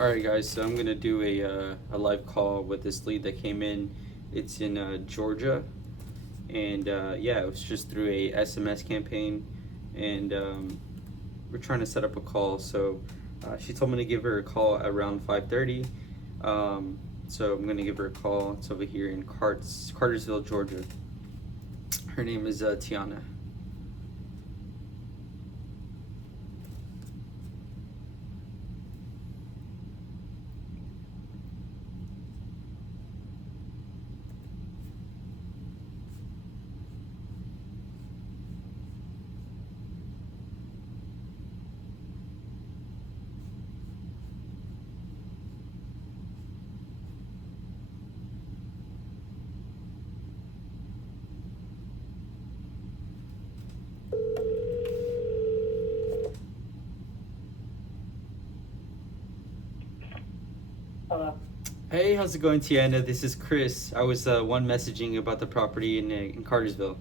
Alright guys, so I'm gonna do a live call with this lead that came in. It's in Georgia, and yeah, it was just through a SMS campaign, and we're trying to set up a call. So she told me to give her a call around 5:30. So I'm gonna give her a call. It's over here in Cartersville, Georgia. Her name is Tiana. Hello. Hey, how's it going, Tiana? This is Chris. I was one messaging about the property in Cartersville.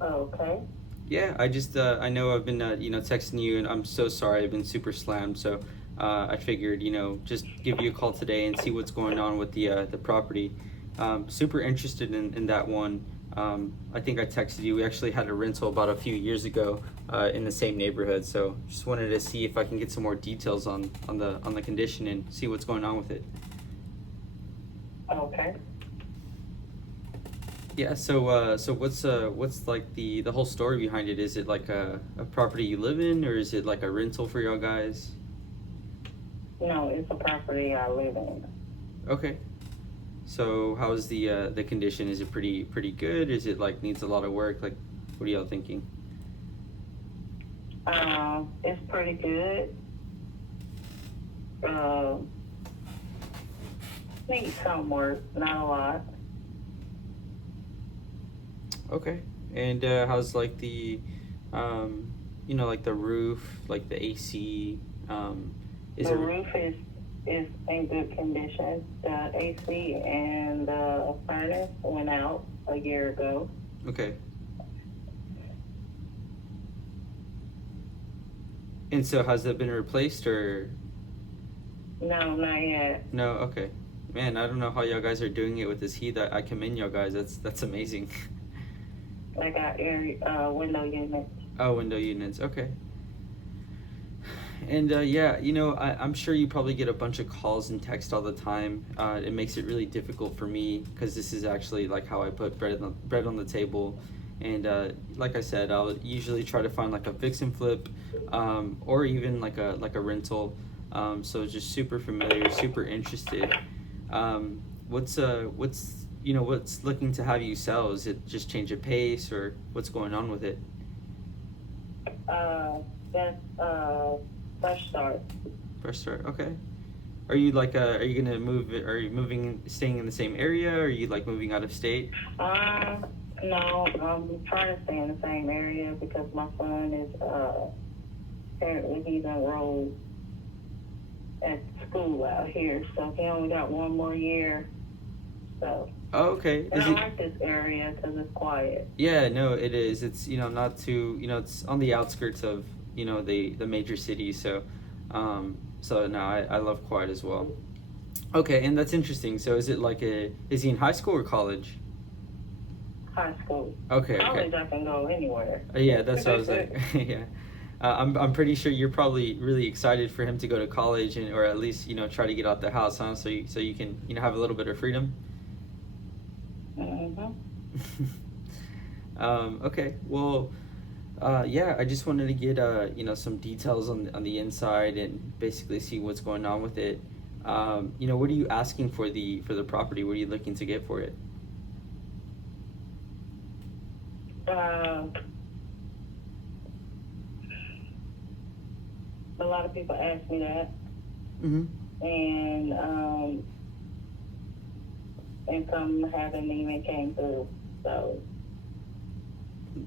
Okay. Yeah, I know I've been texting you, and I'm so sorry. I've been super slammed, so I figured just give you a call today and see what's going on with the property. Super interested in that one. I think I texted you. We actually had a rental about a few years ago in the same neighborhood, so just wanted to see if I can get some more details on the condition and see what's going on with it. Okay. Yeah, so what's like the whole story behind it? Is it like a property you live in, or is it like a rental for y'all guys? No, it's a property I live in. Okay. So how's the condition? Is it pretty good? Is it like needs a lot of work? Like, what are y'all thinking? It's pretty good. Uh, Needs some work, not a lot. Okay. And how's like like the roof, like the AC? Is The it roof is in good condition. The AC and the furnace went out a year ago. okay? And so has that been replaced or No, not yet. no? Okay. Man, I don't know how y'all guys are doing it with this heat. I commend y'all guys. That's amazing. I got window units. Oh, window units. Okay. And yeah, I'm sure you probably get a bunch of calls and text all the time. It makes it really difficult for me because this is actually like how I put bread on the table. And like I said, I'll usually try to find like a fix and flip, or even like a rental. So just super familiar, super interested. What's looking to have you sell? Is it just change of pace, or what's going on with it? That's fresh start. Fresh start. Okay. Are you gonna move? Are you moving, staying in the same area? Or are you like moving out of state? No, I'm trying to stay in the same area because my son is apparently he's enrolled at school out here, so he only got one more year. So, Oh, okay. and Is I it? like this area because it's quiet. Yeah, no, it is. It's not too it's on the outskirts of the major cities. So no, I love quiet as well. Okay, and that's interesting. So is he in high school or college? High school. Okay, okay. College, I can go anywhere. Yeah, that's what I was like. Yeah. I'm pretty sure you're probably really excited for him to go to college or at least try to get out the house, huh? So you can have a little bit of freedom. Mm-hmm. Okay, well, yeah, I just wanted to get some details on the inside and basically see what's going on with it. What are you asking for the property? What are you looking to get for it? Uh, a lot of people ask me that, Mm-hmm. and some haven't even came through. So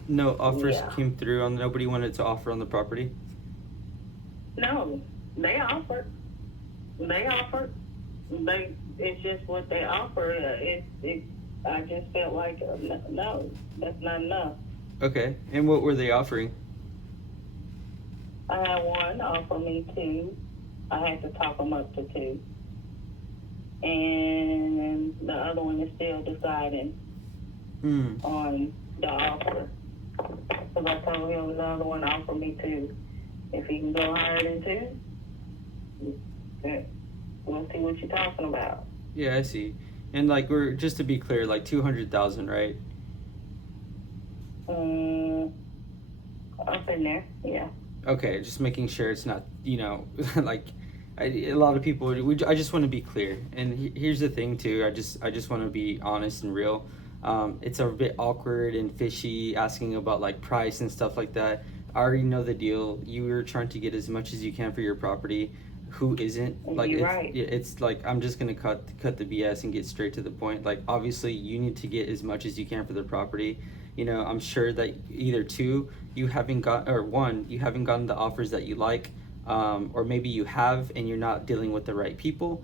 No offers yeah, came through on nobody wanted to offer on the property. no, they offered. They offered. It's just what they offer. I just felt like no, that's not enough. Okay, and what were they offering? I had one offer me two. I had to talk them up to 2. And the other one is still deciding on the offer. Because I told him the other one offered me 2. If he can go higher than 2, then we'll see what you're talking about. Yeah, I see. And like, we're just to be clear, like 200,000, right? Up in there, yeah. Okay, just making sure it's not, like, a lot of people. I just want to be clear. And here's the thing too. I just want to be honest and real. It's a bit awkward and fishy asking about like price and stuff like that. I already know the deal. You were trying to get as much as you can for your property. Who isn't? Like, You're right. it's like, I'm just gonna cut the BS and get straight to the point. Like, obviously you need to get as much as you can for the property. I'm sure that either two, you haven't got, or one, you haven't gotten the offers that you like, or maybe you have and you're not dealing with the right people,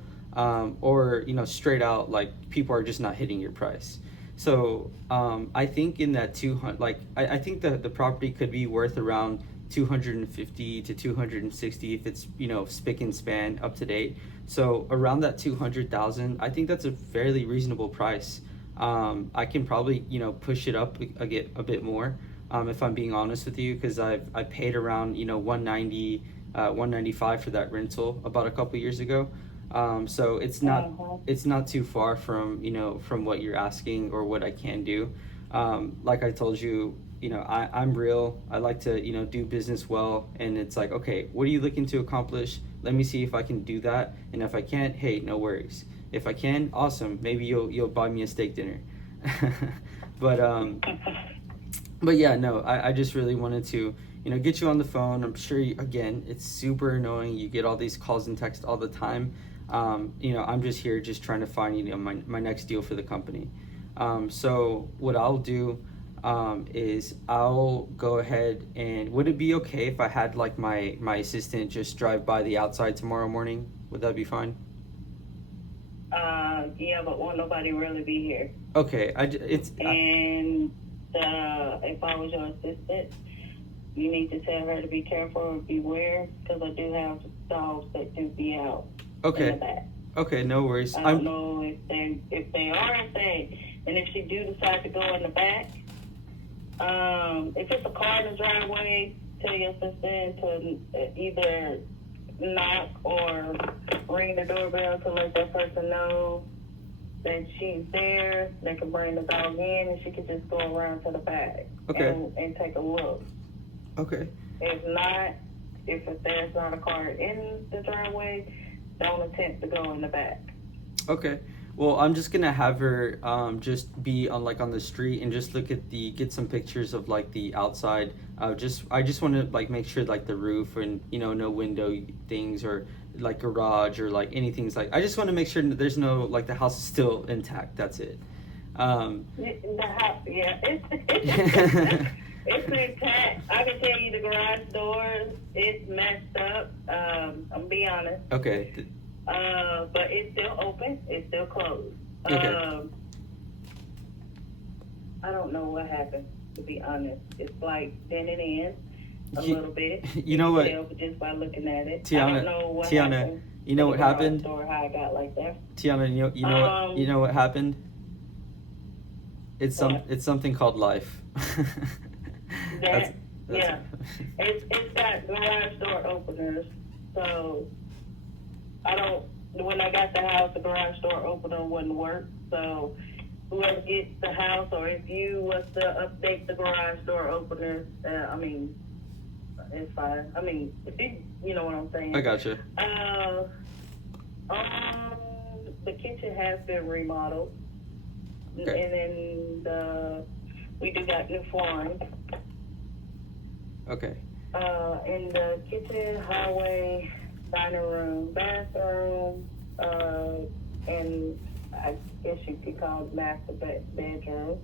or straight out, like, people are just not hitting your price. So I think in that 200, like, I think the property could be worth around 250 to 260 if it's spick and span, up to date. So around that 200,000, I think that's a fairly reasonable price. I can probably push it up a bit more, if I'm being honest with you, because I paid around 190, 195 for that rental about a couple years ago. So it's not too far from from what you're asking or what I can do. Like I told you, I'm real. I like to do business well, and it's like, okay, what are you looking to accomplish? Let me see if I can do that, and if I can't, hey, no worries. If I can, awesome. Maybe you'll buy me a steak dinner. but yeah, no, I just really wanted to get you on the phone. I'm sure again, it's super annoying. You get all these calls and texts all the time. I'm just here just trying to find my next deal for the company. So what I'll do is I'll go ahead, and would it be okay if I had like my assistant just drive by the outside tomorrow morning? Would that be fine? Yeah, but won't nobody really be here. Okay, And if I was your assistant, you need to tell her to be careful or beware, because I do have dogs that do be out in the back. Okay, no worries. I don't know if they are insane, and if she do decide to go in the back, if it's a car in the driveway, tell your assistant to either knock or ring the doorbell to let that person know that she's there. They can bring the dog in, and she can just go around to the back and take a look. Okay. If there's not a car in the driveway, don't attempt to go in the back. Okay. Well, I'm just gonna have her just be on the street and just get some pictures of like the outside. I just want to like make sure like the roof and no window things or like garage or like anything's like. I just want to make sure that there's no like the house is still intact. That's it. The house, yeah, it's intact. I can tell you the garage doors, it's messed up. I'm be honest. Okay. But it's still open. It's still closed. Okay. I don't know what happened, to be honest. It's like dented in a little bit. You know what? Just by looking at it. Tiana, I don't know what happened. You know what happened? Or how I got like that. Tiana, you know what happened? It's something called life. Yeah. It's got garage door openers, so when I got the house, the garage door opener wouldn't work. So whoever gets the house, or if you was to update the garage door opener, it's fine. I mean, you know what I'm saying. I gotcha. The kitchen has been remodeled, okay. And then we do got new flooring. Okay. In the kitchen, hallway, dining room, bathroom, and I guess you could call it master bedroom.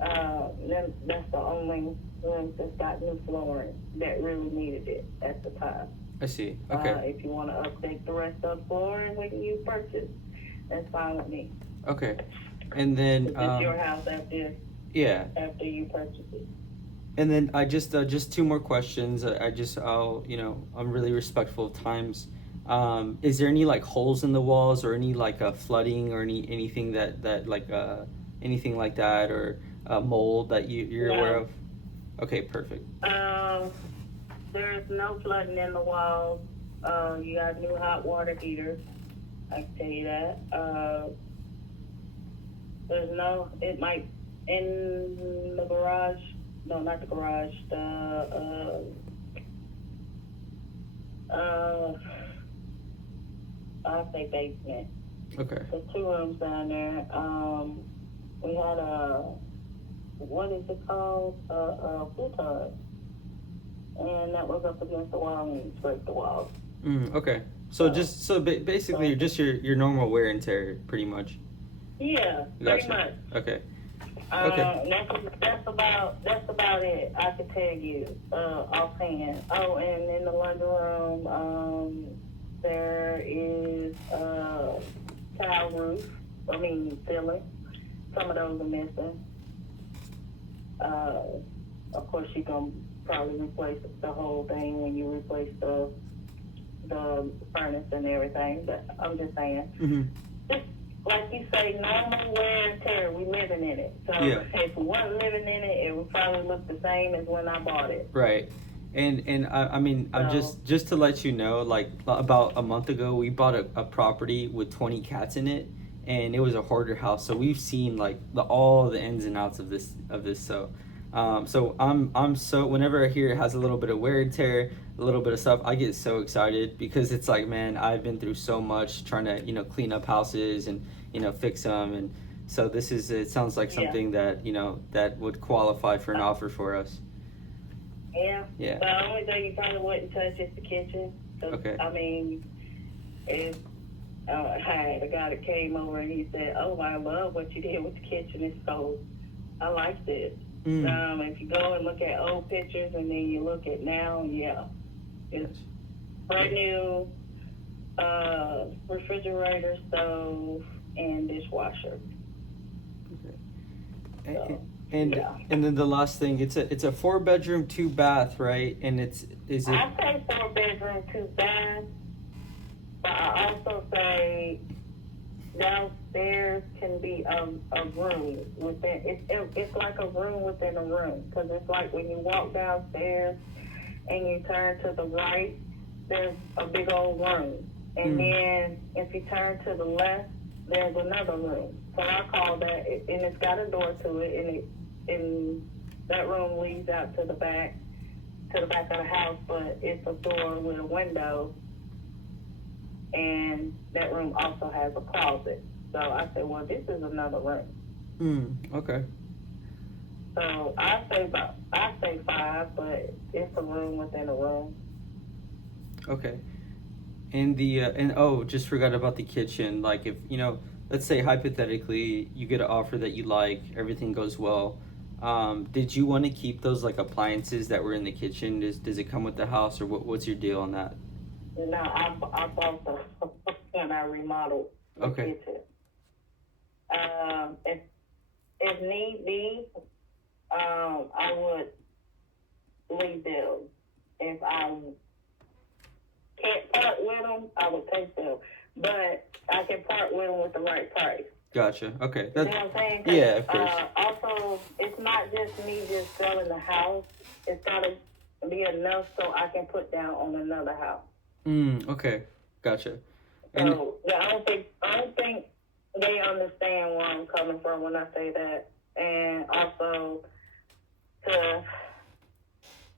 That's the only room that's got new flooring that really needed it at the time. I see. Okay. If you want to update the rest of the flooring when you purchase, that's fine with me. Okay. And then it's your house after you purchase it. And then I just 2 more questions. I'm really respectful of times. Is there any like holes in the walls or any like flooding or anything that like anything like that or mold that you're aware No. of? Okay, perfect. Um, there's no flooding in the walls. You got new hot water heaters. I can tell you that. There's no. It might in the garage. No, not the garage. Uh, I'll say basement. Okay. There's two rooms down there. We had a, what is it called? A futon. And that was up against the wall and you scraped the wall. Okay. So just basically you're just your normal wear and tear pretty much. Yeah, pretty Gotcha. much. Okay. Okay. That's about it. I could tell you offhand. Oh, and in the laundry room, there is tile roof. I mean ceiling. Some of those are missing. Of course, you can probably replace the whole thing when you replace the furnace and everything. But I'm just saying. Mm-hmm. Just like you say, normal wear and tear. We living in it. So Yeah. if we wasn't living in it, it would probably look the same as when I bought it. Right. And I mean, I'm So, just to let you know, like about a month ago, we bought a property with 20 cats in it, and it was a hoarder house. So we've seen like all the ins and outs of this. So I'm so whenever I hear it has a little bit of wear and tear, a little bit of stuff, I get so excited because it's like, man, I've been through so much trying to clean up houses and fix them, and so it sounds like yeah. something that that would qualify for an offer for us. Yeah. Yeah. The only thing you probably wouldn't touch is the kitchen. Okay. I mean, if I had a guy that came over and he said, "Oh, I love what you did with the kitchen. It's so I liked it." If you go and look at old pictures and then you look at now, yeah, it's brand new refrigerator, stove, and dishwasher. Okay. So, And yeah. and then the last thing, it's a 4-bedroom, 2-bath, right? And is it I say 4 bedroom, 2 bath, but I also say downstairs can be a room within. It's like a room within a room because it's like when you walk downstairs and you turn to the right, there's a big old room, and then if you turn to the left, there's another room. So I call that, and it's got a door to it, and that room leads out to the back of the house, but it's a door with a window, and that room also has a closet. So I said, well, this is another room. Okay. So I say 5, but it's a room within a room. Okay. And just forgot about the kitchen. Like if let's say hypothetically you get an offer that you like, everything goes well. Did you want to keep those like appliances that were in the kitchen? Does it come with the house, or what's your deal on that? No, I bought them when I remodeled the Okay. kitchen. If need be, I would leave them. If I can't part with them, I would take them. But I can part with them with the right price. Gotcha. Okay. You know what I'm saying? Yeah, of course. Also, it's not just me just selling the house. It's got to be enough so I can put down on another house. Okay. Gotcha. So I don't think they understand where I'm coming from when I say that, and also to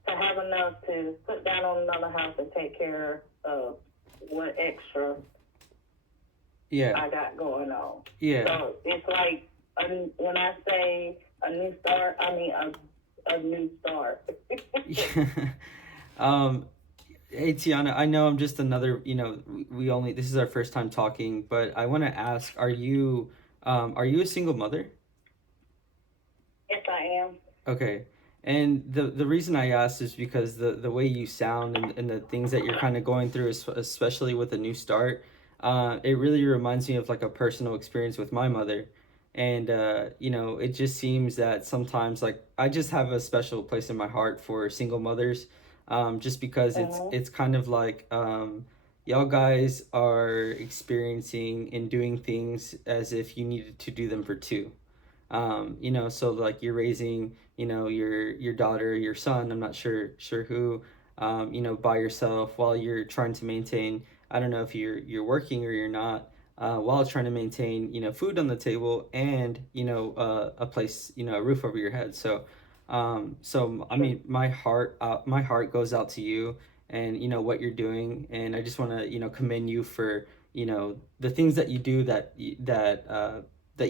have enough to put down on another house and take care of what extra I got going on. Yeah. So it's like when I say a new start, I mean a new start. Hey Tiana, I know I'm just another, this is our first time talking, but I want to ask, are you a single mother? Yes, I am. Okay. And the reason I asked is because the way you sound and the things that you're kind of going through, especially with a new start, it really reminds me of like a personal experience with my mother. And, it just seems that sometimes like I just have a special place in my heart for single mothers, just because it's kind of like, y'all guys are experiencing and doing things as if you needed to do them for two. You know, so like you're raising, you know, your daughter, your son, I'm not sure who, you know, by yourself while you're trying to maintain, I don't know if you're working or you're not, while trying to maintain, you know, food on the table and, you know, a place, you know, a roof over your head. So I mean, my heart goes out to you and you know what you're doing, and I just want to, you know, commend you for, you know, the things that you do that you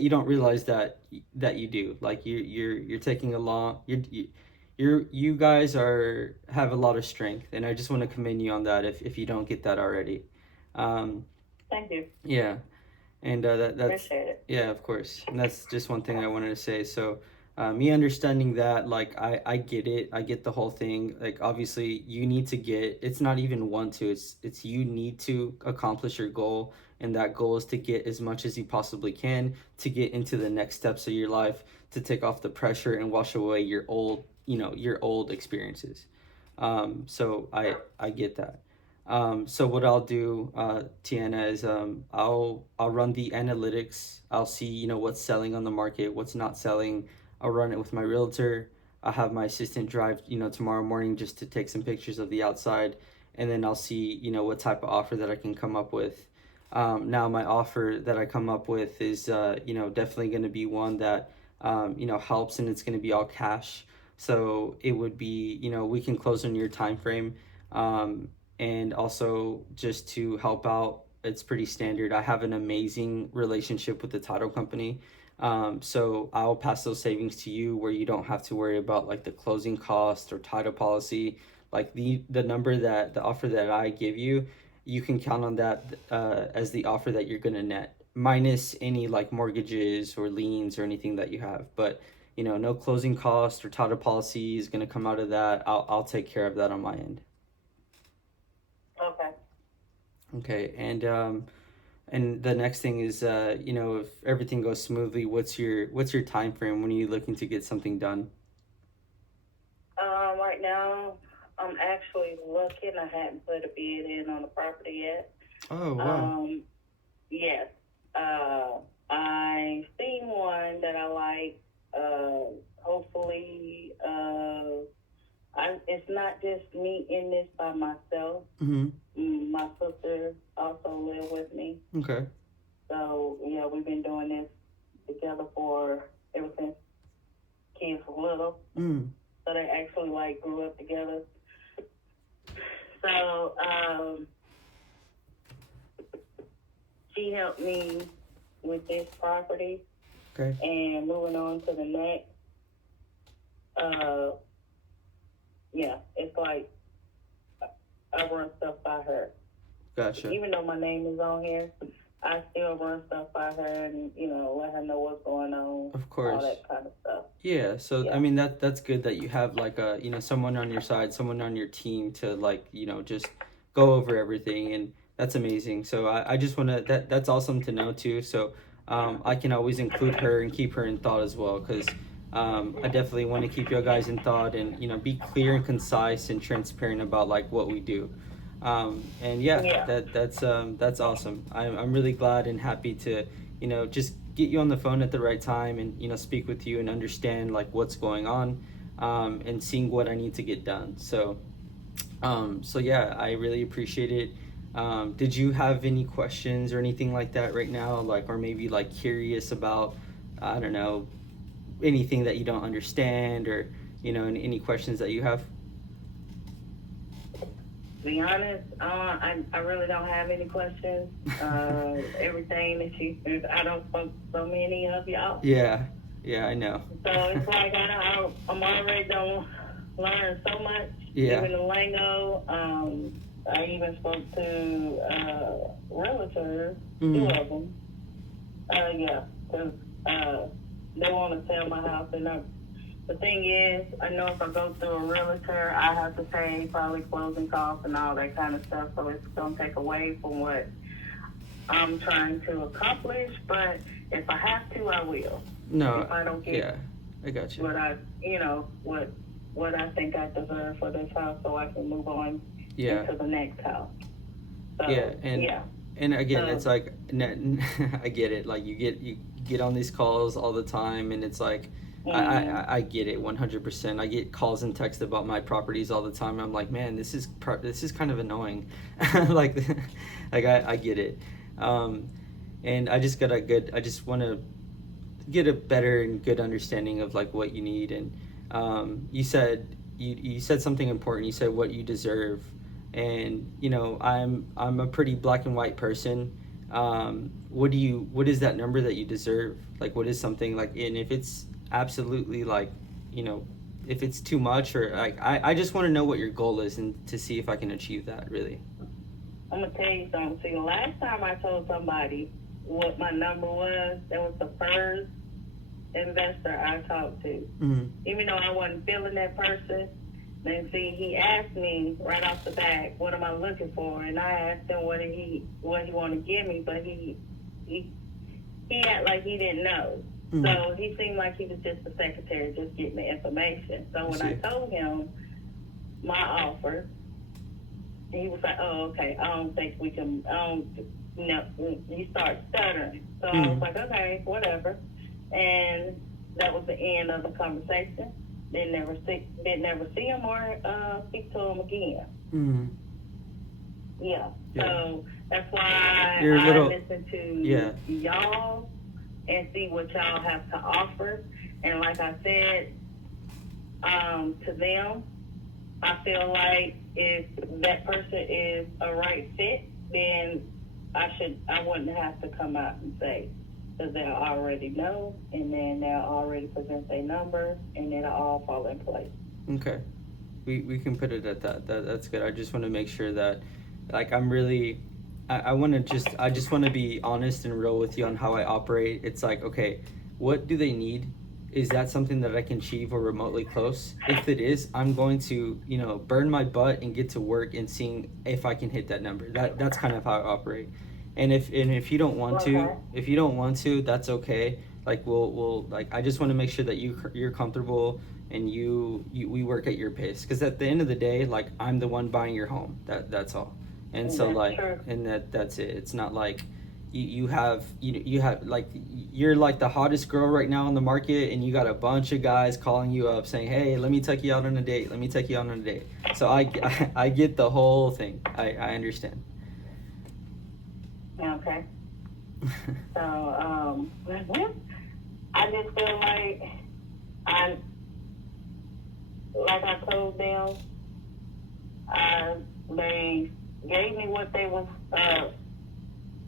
don't realize that you do. Like you're taking a long you guys are have a lot of strength, and I just want to commend you on that if you don't get that already. um Thank you. yeah, and that's Appreciate it. yeah, of course, and that's just one thing I wanted to say. So me understanding that, like, I get it, I get the whole thing. Like, obviously you need to get, it's not even want to, it's you need to accomplish your goal, and that goal is to get as much as you possibly can to get into the next steps of your life, to take off the pressure and wash away your old, you know, your old experiences. So I get that. So what I'll do, Tiana, is I'll run the analytics. I'll see, you know, what's selling on the market, what's not selling. I'll run it with my realtor. I'll have my assistant drive, you know, tomorrow morning just to take some pictures of the outside, and then I'll see, you know, what type of offer that I can come up with. Now my offer that I come up with is, you know, definitely going to be one that, you know, helps, and it's going to be all cash. So it would be, you know, we can close on your time frame. And also just to help out, it's pretty standard. I have an amazing relationship with the title company. So I'll pass those savings to you where you don't have to worry about like the closing cost or title policy. Like the number that the offer that I give you, you can count on that as the offer that you're gonna net, minus any like mortgages or liens or anything that you have. But you know, no closing cost or title policy is gonna come out of that. I'll take care of that on my end. Okay. Okay, and the next thing is, you know, if everything goes smoothly, what's your time frame? When are you looking to get something done? Right now, I'm actually looking. I hadn't put a bid in on the property yet. Oh wow. Um, yes. I seen one that I like. Hopefully, it's not just me in this by myself. Mm-hmm. My sister also live with me. Okay. So yeah, we've been doing this together for ever since kids were little. Mm. So they actually like grew up together. So she helped me with this property. Okay. And moving on to the next. Yeah, it's like I run stuff by her. Gotcha. Even though my name is on here, I still run stuff by her and, you know, let her know what's going on. Of course. All that kind of stuff. Yeah, so Yeah. I mean that's good that you have like a, you know, someone on your side, someone on your team to, like, you know, just go over everything, and that's amazing. So I just want to, that's awesome to know too. So I can always include her and keep her in thought as well, because I definitely want to keep you guys in thought, and you know, be clear and concise and transparent about like what we do. And yeah, that's awesome. I'm really glad and happy to, you know, just get you on the phone at the right time, and you know, speak with you and understand like what's going on, and seeing what I need to get done. So yeah, I really appreciate it. Did you have any questions or anything like that right now, like, or maybe like curious about, I don't know, anything that you don't understand, or you know, any questions that you have? To be honest, I really don't have any questions. Everything that I don't spoke to so many of y'all. Yeah, I know. So it's like I'm already done learn so much. Yeah. Even the lingo. I even spoke to realtors, two of them. Yeah, because they want to sell my house, and the thing is, I know if I go through a realtor, I have to pay probably closing costs and all that kind of stuff, so it's going to take away from what I'm trying to accomplish, but if I have to, I will. No, if I don't get yeah, I got you. what what I think I deserve for this house, so I can move on into the next house. So Yeah, yeah. and again, So it's like I get it. Like you get on these calls all the time, and it's like mm, I get it 100%. I get calls and texts about my properties all the time. I'm like, man, this is kind of annoying. like I get it. Um, and I just want to get a better and good understanding of like what you need. And you said something important. You said what you deserve, and I'm a pretty black and white person. What is that number that you deserve? Like, what is something like, and if it's absolutely like, you know if it's too much, or like, I just want to know what your goal is, and to see if I can achieve that, really. I'm gonna tell you something. See, the last time I told somebody what my number was, that was the first investor I talked to. Mm-hmm. Even though I wasn't feeling that person, then see, he asked me right off the bat, "What am I looking for?" And I asked him what he wanted to give me, but he acted like he didn't know. Mm-hmm. So he seemed like he was just the secretary, just getting the information. So when I told him my offer, he was like, "Oh, okay. I don't think we can." No. He started stuttering. So I was like, "Okay, whatever." And that was the end of the conversation. Didn't never see him or speak to him again. Mm-hmm. Yeah. Yeah. So that's why You're a I little, listen to yeah. y'all and see what y'all have to offer. And like I said, to them, I feel like if that person is a right fit, then I wouldn't have to come out and say, because they'll already know, and then they'll already present their number, and it'll all fall in place. Okay. We can put it at that's good. I just want to make sure that, like, I'm really, I just want to be honest and real with you on how I operate. It's like, okay, what do they need? Is that something that I can achieve or remotely close? If it is, I'm going to, burn my butt and get to work and seeing if I can hit that number. That's kind of how I operate. And if you don't want to, Okay. that's okay. Like, we'll like, I just want to make sure that you're comfortable, and we work at your pace, because at the end of the day, like, I'm the one buying your home. That's all. And so, That's like, true. and that's it. It's not like you have, like, you're like the hottest girl right now on the market, and you got a bunch of guys calling you up saying, hey, let me take you out on a date, so I get the whole thing. I understand. Okay. So, I just feel I, like I told them, they gave me what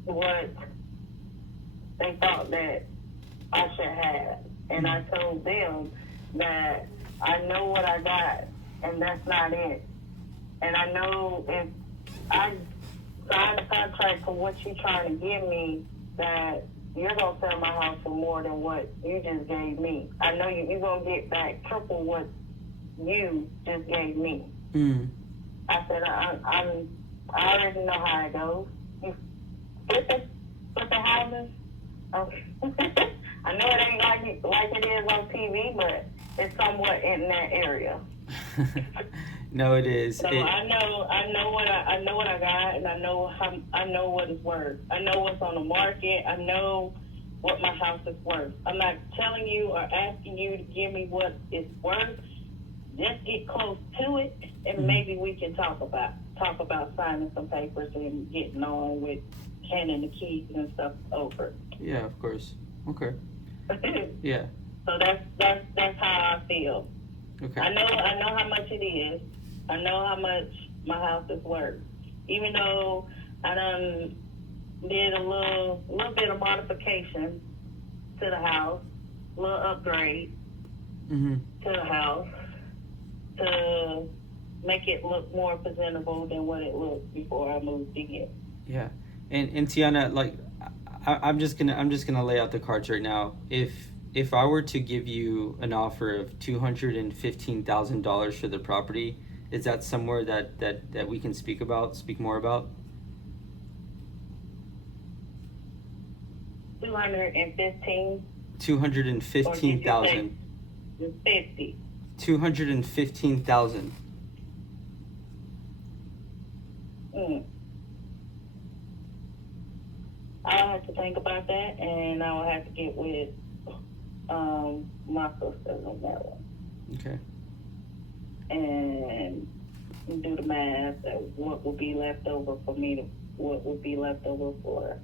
what they thought that I should have. And I told them that I know what I got, and that's not it. And I know if I sign a contract for what you're trying to give me, that you're going to sell my house for more than what you just gave me. I know you're going to get back triple what you just gave me. Mm. I said, I already know how it goes. You flip the houses. I know it ain't like it is on TV, but it's somewhat in that area. No, it is. So I know what I got, and I know what it's worth. I know what's on the market. I know what my house is worth. I'm not telling you or asking you to give me what it's worth. Just get close to it, and maybe we can talk about signing some papers and getting on with handing the keys and stuff over. Yeah, of course. Okay. Yeah. So that's how I feel. Okay. I know how much it is. I know how much my house is worth. Even though I done did a little bit of modification to the house, a little upgrade to the house to make it look more presentable than what it looked before I moved in. Yeah. And Tiana, like, I'm just gonna lay out the cards right now. If I were to give you an offer of $215,000 for the property, is that somewhere that we can speak more about? 215. 215,000. 50. 215,000. I'll have to think about that, and I will have to get with my sisters on that one. Okay. And do the math of what would be left over for me to, what would be left over for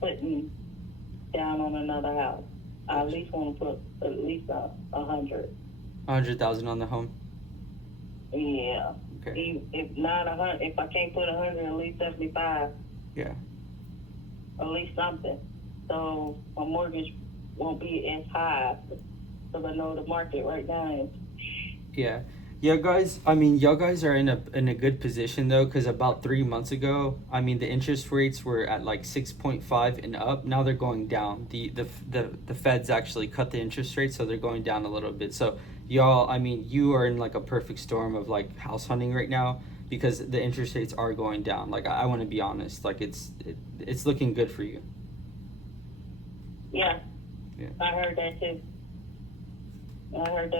putting down on another house. I at least want to put at least 100. 100,000 on the home. Yeah. Okay. If not 100, if I can't put 100, at least 75. Yeah. At least something. So my mortgage won't be as high, because I know the market right now is. Yeah. Yeah, guys. I mean, y'all guys are in a good position though, because about 3 months ago, I mean, the interest rates were at like 6.5 and up. Now they're going down. The Feds actually cut the interest rate, so they're going down a little bit. So y'all, I mean, you are in like a perfect storm of like house hunting right now because the interest rates are going down. Like I want to be honest, like it's looking good for you. Yeah. Yeah. I heard that too. I heard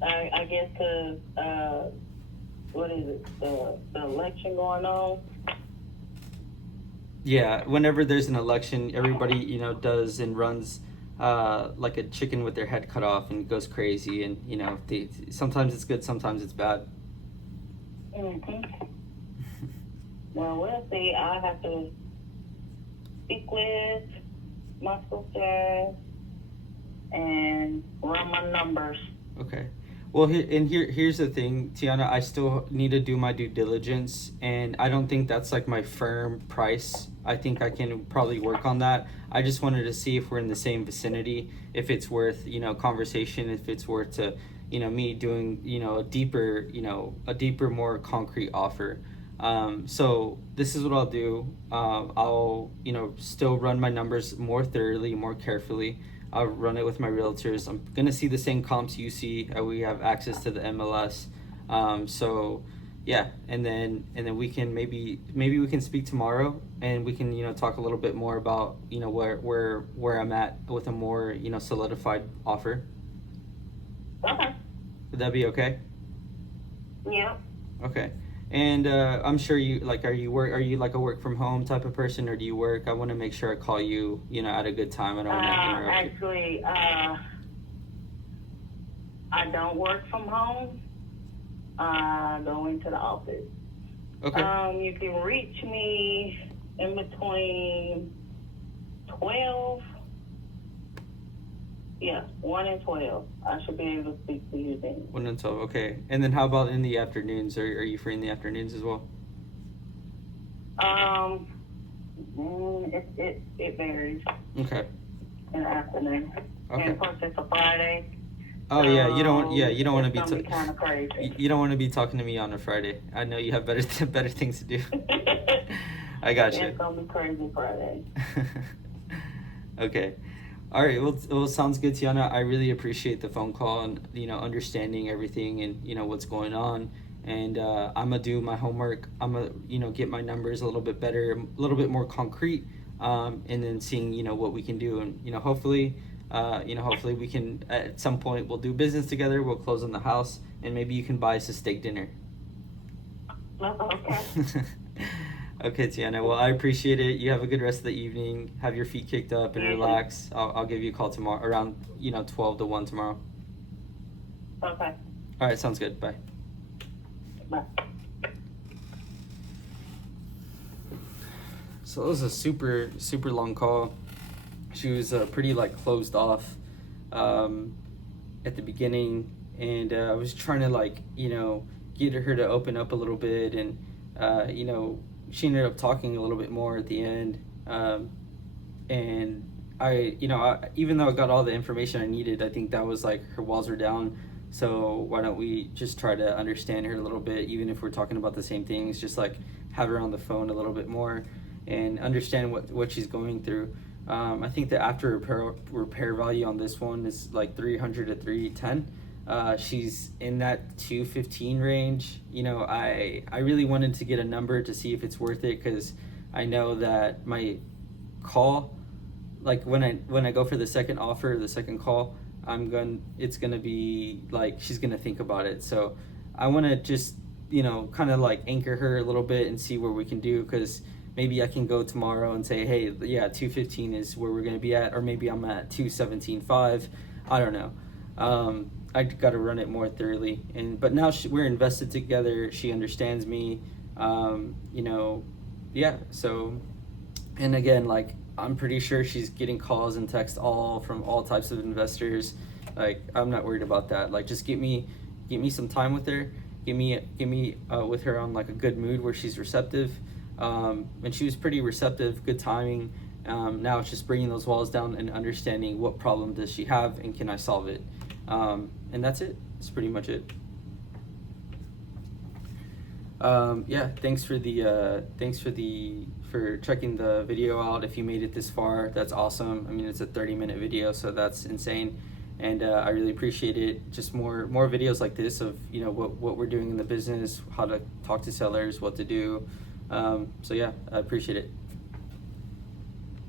I guess because what is it, the election going on. Yeah, whenever there's an election, everybody, does and runs like a chicken with their head cut off and goes crazy. And, sometimes it's good, sometimes it's bad. Mm-hmm. Well, we'll see. I'll have to speak with my sister and run my numbers. Okay. Well, here's the thing, Tiana. I still need to do my due diligence, and I don't think that's like my firm price. I think I can probably work on that. I just wanted to see if we're in the same vicinity, if it's worth conversation, if it's worth to me doing a deeper, more concrete offer. So this is what I'll do. I'll still run my numbers more thoroughly, more carefully. I'll run it with my realtors. I'm gonna see the same comps you see. We have access to the MLS, so yeah, and then we can maybe we can speak tomorrow, and we can talk a little bit more about where I'm at with a more solidified offer. Okay. Would that be okay? Yeah. Okay. And I'm sure you are you like a work from home type of person, or do you work? I want to make sure I call you at a good time. I don't want to interrupt you. Actually, I don't work from home. I go into the office. Okay. You can reach me in between 12. Yeah, 1 and 12. I should be able to speak to you then. 1 and 12. Okay. And then how about in the afternoons? Are you free in the afternoons as well? It varies. Okay. In the afternoon. Okay. And plus it's a Friday. Oh yeah, you don't want to be kind of crazy. You don't want to be talking to me on a Friday. I know you have better things to do. I got you. It's gonna be crazy Friday. Okay. All right. Well, sounds good, Tiana. I really appreciate the phone call and understanding everything and what's going on. And I'm gonna do my homework. I'm gonna get my numbers a little bit better, a little bit more concrete, and then seeing what we can do. And hopefully we can at some point we'll do business together. We'll close on the house, and maybe you can buy us a steak dinner. Okay. Okay, Tiana. Well, I appreciate it. You have a good rest of the evening. Have your feet kicked up and relax. I'll give you a call tomorrow around 12 to 1 tomorrow. Okay. All right, sounds good. Bye. Bye. So it was a super long call. She was pretty closed off at the beginning, and I was trying to get her to open up a little bit, and she ended up talking a little bit more at the end, and I even though I got all the information I needed, I think that was her walls were down. So why don't we just try to understand her a little bit, even if we're talking about the same things, just have her on the phone a little bit more and understand what she's going through. I think the after repair value on this one is 300 to 310. She's in that 215 range. I really wanted to get a number to see if it's worth it, because I know that my call, when I go for the second offer, the second call, it's gonna be she's gonna think about it. So I want to just kind of like anchor her a little bit and see where we can do, because maybe I can go tomorrow and say, hey, yeah, 215 is where we're going to be at, or maybe I'm at 217.5. I don't know. I got to run it more thoroughly, but now we're invested together. She understands me. Yeah. So, and again, like, I'm pretty sure she's getting calls and texts from all types of investors. Like, I'm not worried about that. Like, just get me some time with her. Give me with her on like a good mood where she's receptive. And she was pretty receptive, good timing. Now it's just bringing those walls down and understanding what problem does she have and can I solve it. And that's it. That's pretty much it. Yeah, thanks for checking the video out. If you made it this far, that's awesome. I mean, it's a 30-minute video, so that's insane, and I really appreciate it. Just more videos like this of what we're doing in the business, how to talk to sellers, what to do. So yeah, I appreciate it.